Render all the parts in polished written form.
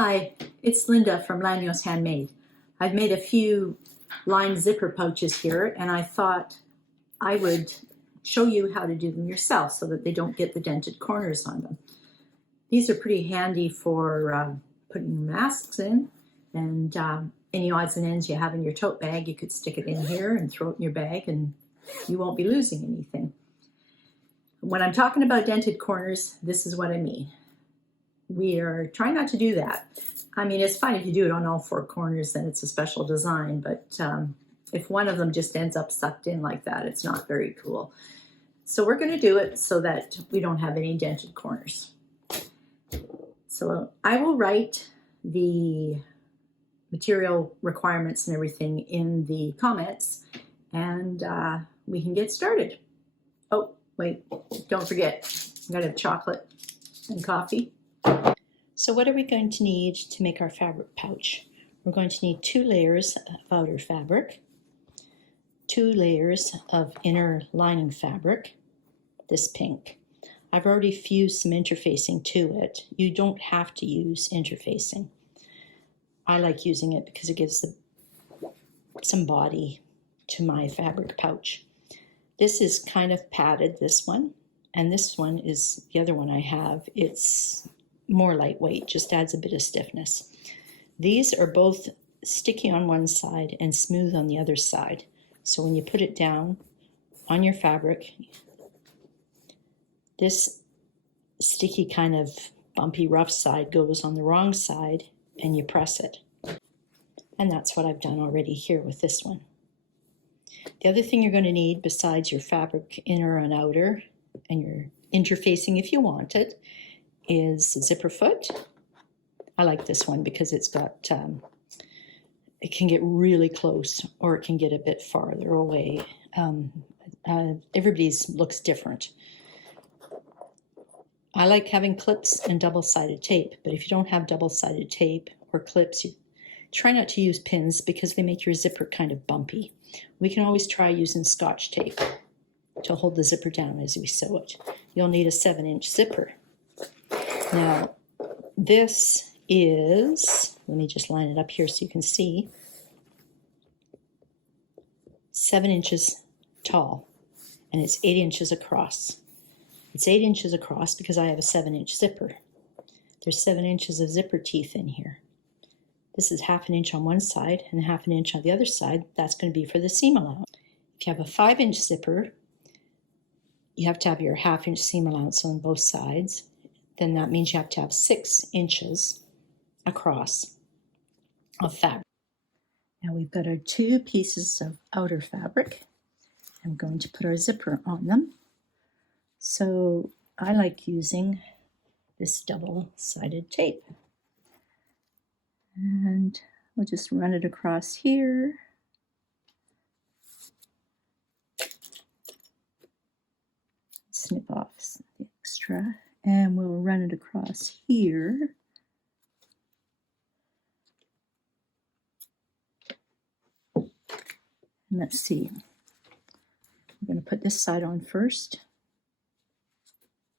Hi, it's Linda from Lányos Handmade. I've made a few lined zipper pouches here, and I thought I would show you how to do them yourself so that they don't get the dented corners on them. These are pretty handy for putting masks in, and any odds and ends you have in your tote bag, you could stick it in here and throw it in your bag and you won't be losing anything. When I'm talking about dented corners, this is what I mean. We are trying not to do that. I mean, it's fine if you do it on all four corners, then it's a special design, but if one of them just ends up sucked in like that, it's not very cool. So we're going to do it so that we don't have any dented corners. So I will write the material requirements and everything in the comments, and we can get started. Oh, wait, don't forget, I'm going to have chocolate and coffee. So what are we going to need to make our fabric pouch? We're going to need 2 layers of outer fabric, 2 layers of inner lining fabric, this pink. I've already fused some interfacing to it. You don't have to use interfacing. I like using it because it gives some body to my fabric pouch. This is kind of padded, this one, and this one is the other one I have. It's more lightweight, just adds a bit of stiffness. These are both sticky on one side and smooth on the other side. So when you put it down on your fabric, this sticky kind of bumpy rough side goes on the wrong side and you press it. And that's what I've done already here with this one. The other thing you're going to need besides your fabric inner and outer and your interfacing if you want it is a zipper foot. I like this one because it's got, it can get really close or it can get a bit farther away. Everybody's looks different. I like having clips and double-sided tape, but if you don't have double-sided tape or clips, you try not to use pins because they make your zipper kind of bumpy. We can always try using Scotch tape to hold the zipper down as we sew it. You'll need a 7-inch zipper. Now, this is, let me just line it up here so you can see, 7 inches tall, and it's 8 inches across. It's 8 inches across because I have a 7-inch zipper. There's 7 inches of zipper teeth in here. This is 1/2 inch on one side and 1/2 inch on the other side. That's going to be for the seam allowance. If you have a 5-inch zipper, you have to have your 1/2 inch seam allowance on both sides. Then that means you have to have 6 inches across of fabric. Now we've got our 2 pieces of outer fabric. I'm going to put our zipper on them. So I like using this double-sided tape. And we'll just run it across here. Snip off the extra. And we'll run it across here. And let's see. I'm going to put this side on first.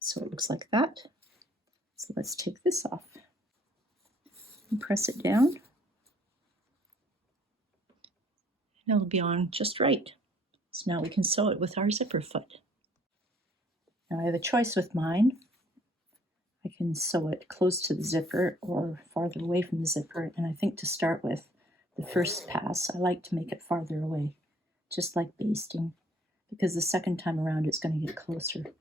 So it looks like that. So let's take this off. And press it down. And it'll be on just right. So now we can sew it with our zipper foot. Now I have a choice with mine. I can sew it close to the zipper or farther away from the zipper, and I think to start with the first pass, I like to make it farther away, just like basting, because the second time around it's going to get closer.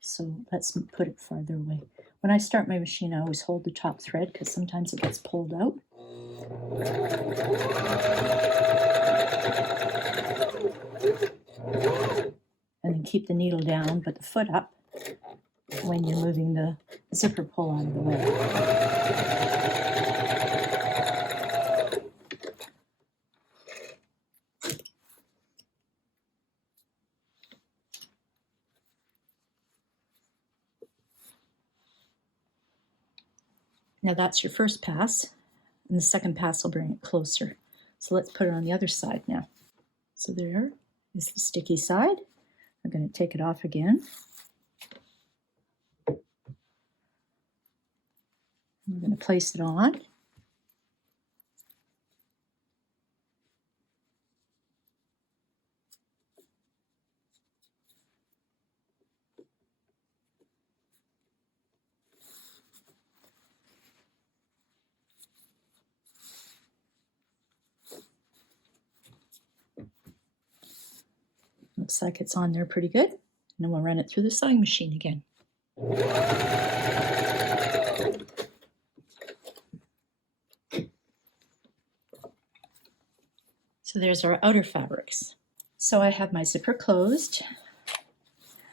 So let's put it farther away. When I start my machine, I always hold the top thread because sometimes it gets pulled out. And then keep the needle down, but the foot up when you're moving the zipper pull out of the way. Now that's your first pass, and the second pass will bring it closer. So let's put it on the other side now. So there is the sticky side. I'm going to take it off again. We're going to place it on, Looks like it's on there pretty good. And then we'll run it through the sewing machine again. So there's our outer fabrics. So I have my zipper closed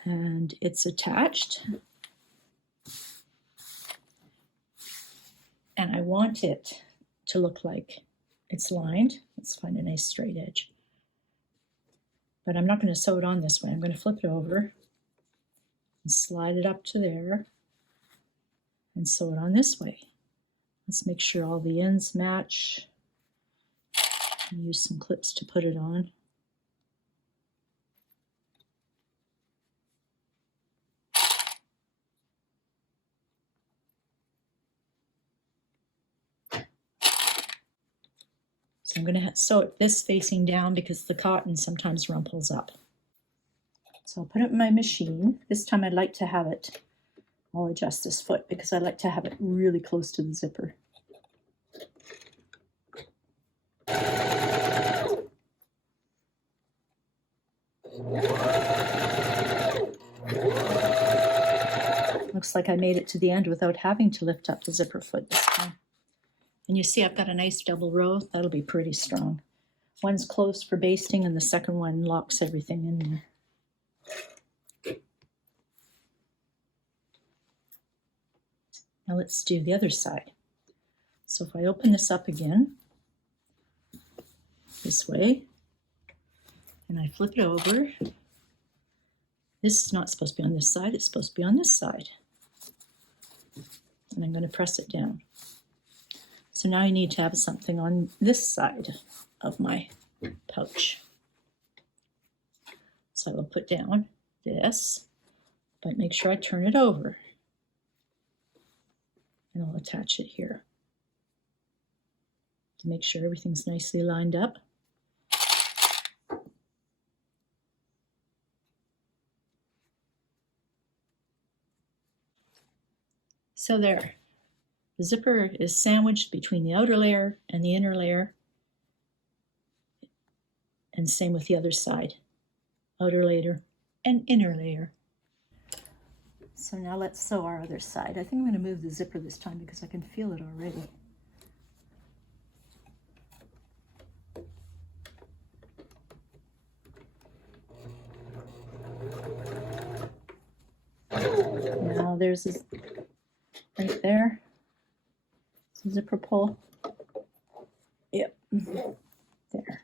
and it's attached. And I want it to look like it's lined. Let's find a nice straight edge. But I'm not going to sew it on this way. I'm going to flip it over and slide it up to there and sew it on this way. Let's make sure all the ends match. Use some clips to put it on. So I'm going to sew it this facing down because the cotton sometimes rumples up. So I'll put it in my machine. This time I'd like to have it, I'll adjust this foot because I like to have it really close to the zipper. Looks like I made it to the end without having to lift up the zipper foot this time. And you see I've got a nice double row. That'll be pretty strong. One's closed for basting and the second one locks everything in there. Now let's do the other side. So if I open this up again, this way, and I flip it over, this is not supposed to be on this side, it's supposed to be on this side. And I'm going to press it down. So now I need to have something on this side of my pouch. So I will put down this, but make sure I turn it over. And I'll attach it here to make sure everything's nicely lined up. So there, the zipper is sandwiched between the outer layer and the inner layer, and same with the other side, outer layer and inner layer. So now let's sew our other side. I think I'm going to move the zipper this time because I can feel it already. Now there's this right there. Zipper pull. Yep. There.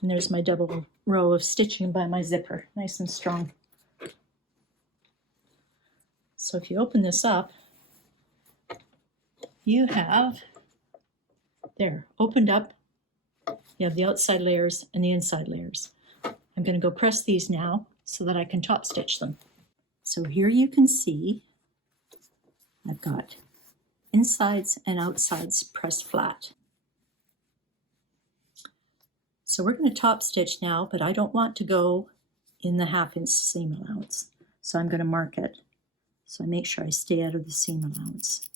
And there's my double row of stitching by my zipper, nice and strong. So if you open this up, you have, there, opened up, you have the outside layers and the inside layers. I'm going to go press these now so that I can top stitch them. So here you can see I've got insides and outsides pressed flat. So we're going to top stitch now, but I don't want to go in the 1/2 inch seam allowance. So I'm going to mark it so I make sure I stay out of the seam allowance.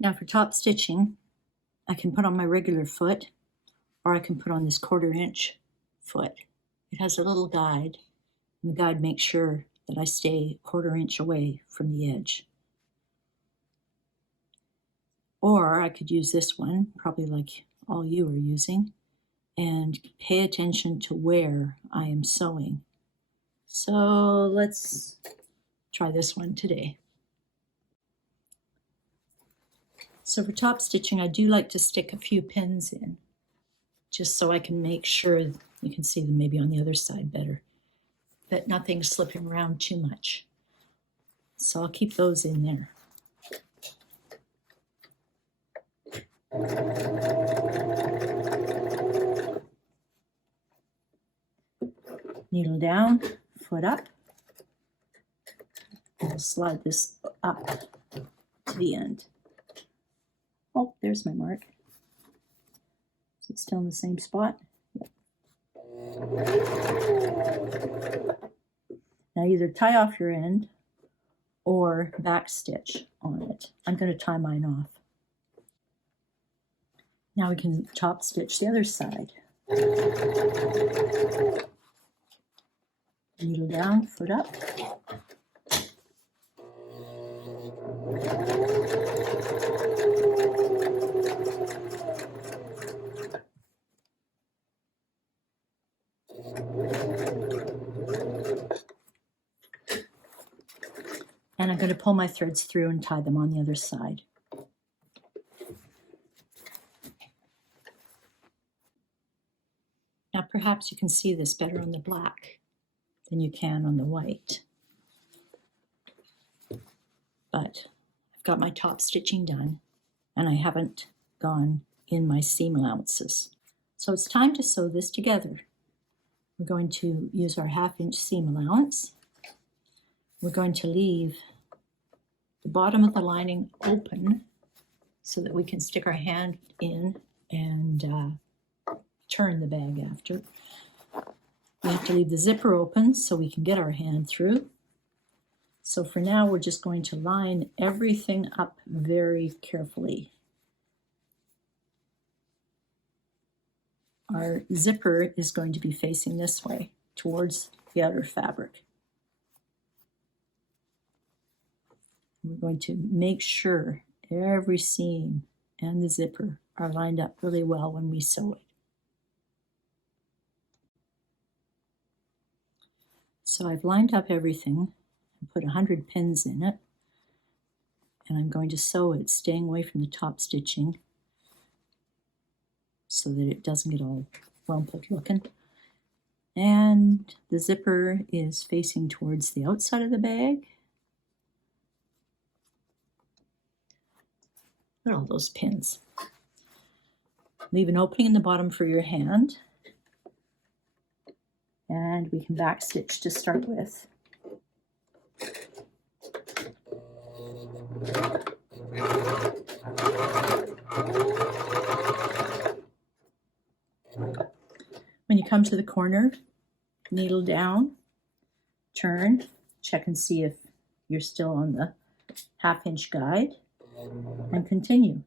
Now for top stitching, I can put on my regular foot or I can put on this 1/4 inch foot. It has a little guide, and the guide makes sure that I stay 1/4 inch away from the edge. Or I could use this one, probably like all you are using, and pay attention to where I am sewing. So let's try this one today. So for top stitching, I do like to stick a few pins in, just so I can make sure you can see them maybe on the other side better, that nothing's slipping around too much. So I'll keep those in there. Needle down, foot up, and I'll slide this up to the end. Oh, there's my mark. Is it still in the same spot? Yep. Now either tie off your end or back stitch on it. I'm going to tie mine off. Now we can top stitch the other side. Needle down, foot up. And I'm going to pull my threads through and tie them on the other side. Now perhaps you can see this better on the black than you can on the white. But I've got my top stitching done and I haven't gone in my seam allowances. So it's time to sew this together. We're going to use our 1/2 inch seam allowance. We're going to leave the bottom of the lining open so that we can stick our hand in and turn the bag after. We have to leave the zipper open so we can get our hand through. So for now, we're just going to line everything up very carefully. Our zipper is going to be facing this way, towards the outer fabric. We're going to make sure every seam and the zipper are lined up really well when we sew it. So I've lined up everything and put 100 pins in it, and I'm going to sew it staying away from the top stitching so that it doesn't get all rumpled looking. And the zipper is facing towards the outside of the bag. Look at all those pins. Leave an opening in the bottom for your hand. And we can back stitch to start with. When you come to the corner, needle down, turn, check and see if you're still on the 1/2 inch guide, and continue.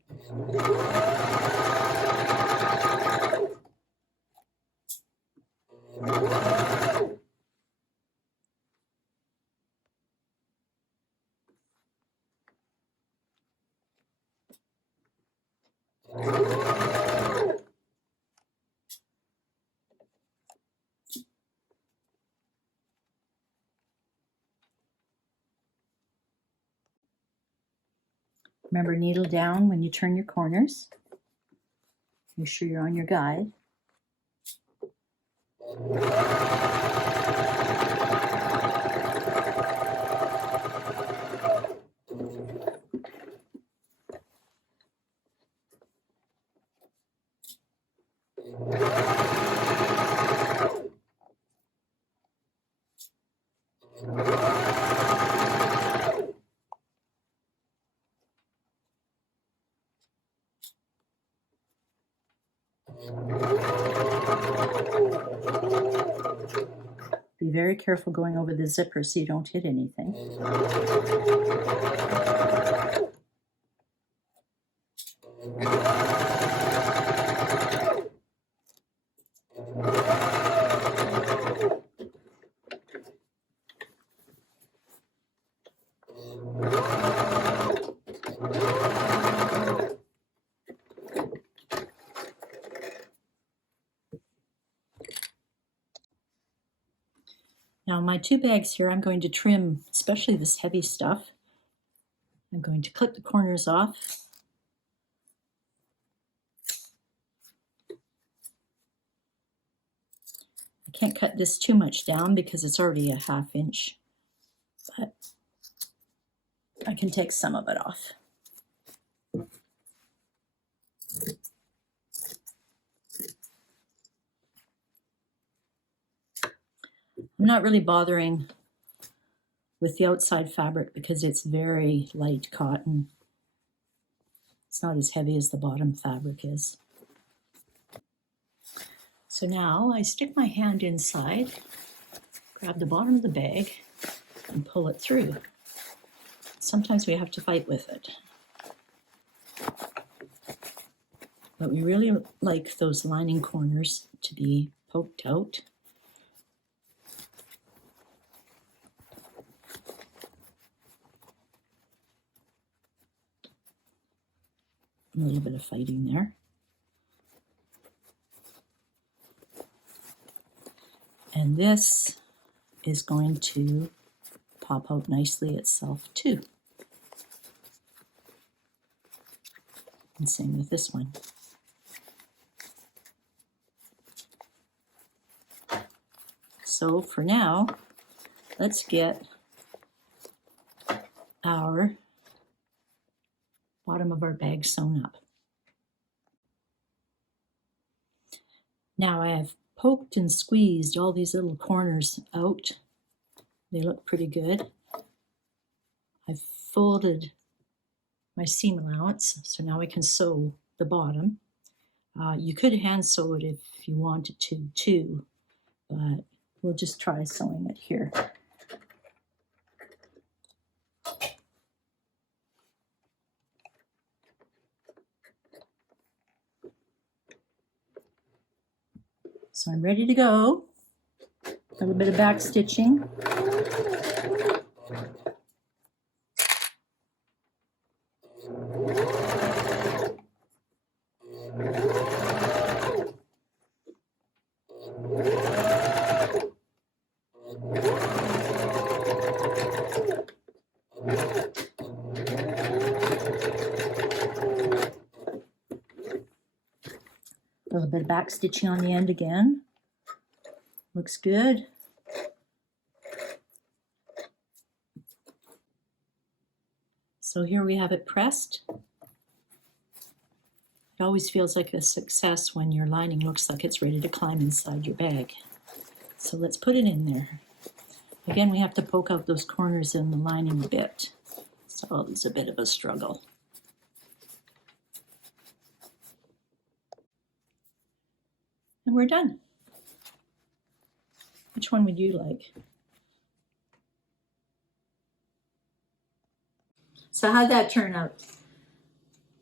Remember, needle down when you turn your corners. Make sure you're on your guide. Be very careful going over the zipper so you don't hit anything. Now my 2 bags here, I'm going to trim, especially this heavy stuff. I'm going to clip the corners off. I can't cut this too much down because it's already a 1/2 inch, but I can take some of it off. I'm not really bothering with the outside fabric because it's very light cotton. It's not as heavy as the bottom fabric is. So now I stick my hand inside, grab the bottom of the bag, and pull it through. Sometimes we have to fight with it. But we really like those lining corners to be poked out. A little bit of fighting there. And this is going to pop out nicely itself too. And same with this one. So for now, let's get our bottom of our bag sewn up. Now I have poked and squeezed all these little corners out. They look pretty good. I've folded my seam allowance, so now I can sew the bottom. You could hand sew it if you wanted to too, but we'll just try sewing it here. So I'm ready to go. A little bit of back stitching. A little bit of back stitching on the end again. Looks good. So here we have it pressed. It always feels like a success when your lining looks like it's ready to climb inside your bag. So let's put it in there. Again, we have to poke out those corners in the lining a bit. So it's a bit of a struggle. And we're done. Which one would you like? So how'd that turn out? If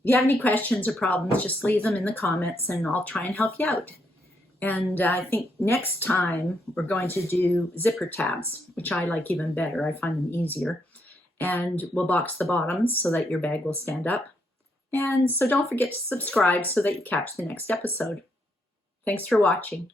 you have any questions or problems, just leave them in the comments and I'll try and help you out. And I think next time we're going to do zipper tabs, which I like even better. I find them easier. And we'll box the bottoms so that your bag will stand up. And so don't forget to subscribe so that you catch the next episode. Thanks for watching.